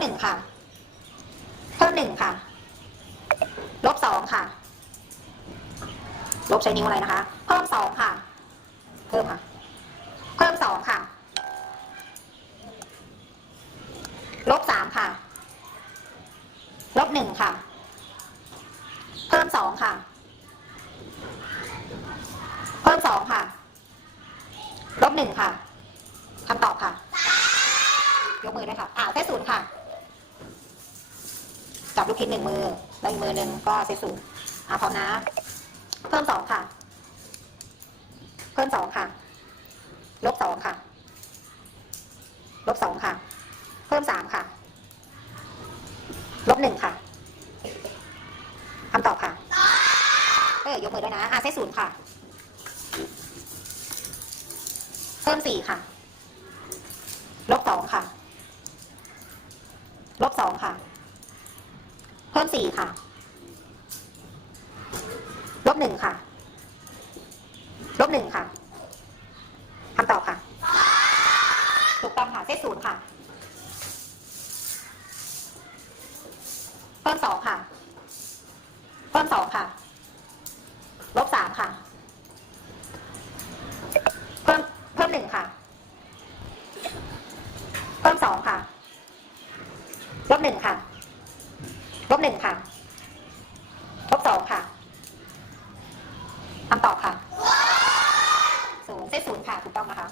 หนึ่งค่ะ เพิ่มหนึ่งค่ะ ลบสองค่ะ ลบใช้นิ้วอะไรนะคะ เพิ่มสองค่ะ เพิ่มค่ะ เพิ่มสองค่ะ ลบสามค่ะ ลบหนึ่งค่ะ เพิ่มสองค่ะ เพิ่มสองค่ะ ลบหนึ่งค่ะคำตอบค่ะยกมือด้ยค่ะ อ่าวแค่ศูนย์ค่ะ จับลูกคิดหนึ่งมือแล้วอีกมือหนึ่งก็เซตศูนย์อ่าพร้อมนะ เพิ่มสองค่ะ เพิ่มสองค่ะ ลบสองค่ะ ลบสองค่ะ เพิ่มสามค่ะ ลบหนึ่งค่ะคำตอบค่ะ เออยกมือด้วยนะอาเซตศูนย์ค่ะ เพิ่มสี่ค่ะ ลบสองค่ะ ลบสองค่ะ สี่ค่ะ ลบหนึ่งค่ะ ลบหนึ่งค่ะคำตอบค่ะ ถูกต้องค่ะเซตศูนย์ค่ะ เพิ่มสองค่ะ เพิ่มสองค่ะ บหนึ่งค่ะ ลบสองค่ะคำตอบค่ะศูนย์เซตศูนย์ค่ะ ถูกต้องนะคะ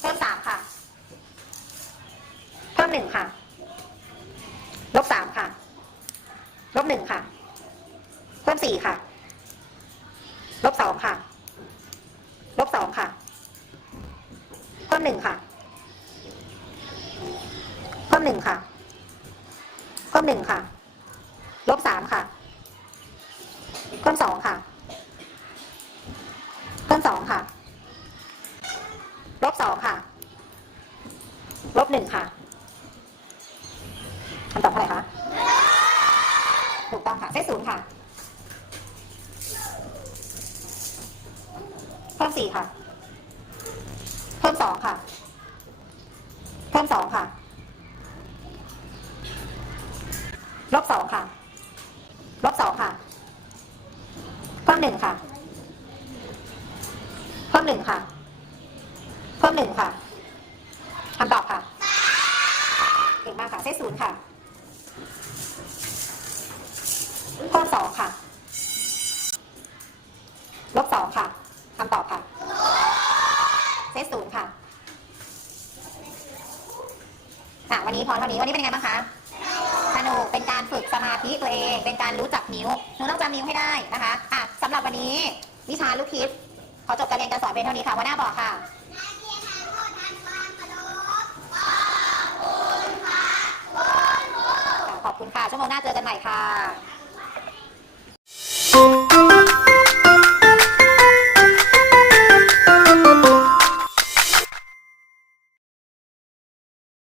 เพิ่มสามค่ะ เพิ่มหนึ่งค่ะ ลบสามค่ะ ลบหนึ่งค่ะ เพิ่มสี่ค่ะ ลบสองค่ะ ลบสองค่ะ เพิ่มหนึ่งค่ะ มหนึ่งค่ะ ลบสามค่ะ เพิ่มสองค่ะ เพิ่มสองค่ะ ลบสองค่ะ ลบหนึ่งค่ะคำตอบเท่าไหร่คะ ถูกต้องค่ะเซตศูนย์ค่ะ เพิ่มสี่ค่ะ เพิ่มสองค่ะ เพิ่มสองค่ะ ลบสองค่ะลบสองค่ะเพิ่มหนึ่งค่ะเพิ่มหนึ่งค่ะเพิ่มหนึ่งค่ะคำตอบค่ะเก่งมากค่ะเซตศูนย์ค่ะเพิ่มสองค่ะลบสองค่ะคำตอบค่ะเซตศูนย์ค่ะค่ะวันนี้พอเท่านี้วันนี้เป็นยังไงบ้างคะ นุกเป็นการฝึกสมาธิตัวเอง เป็นการรู้จักนิ้วหนูต้องจำนิ้วให้ได้นะคะอะสำหรับวันนี้วิชาลูกคิดขอจบการเรียนการสอนเป็นเท่านี้ค่ะวันหน้าบอกค่ะขอบคุณค่ะ ชั่วโมงหน้าเจอกันใหม่ค่ะ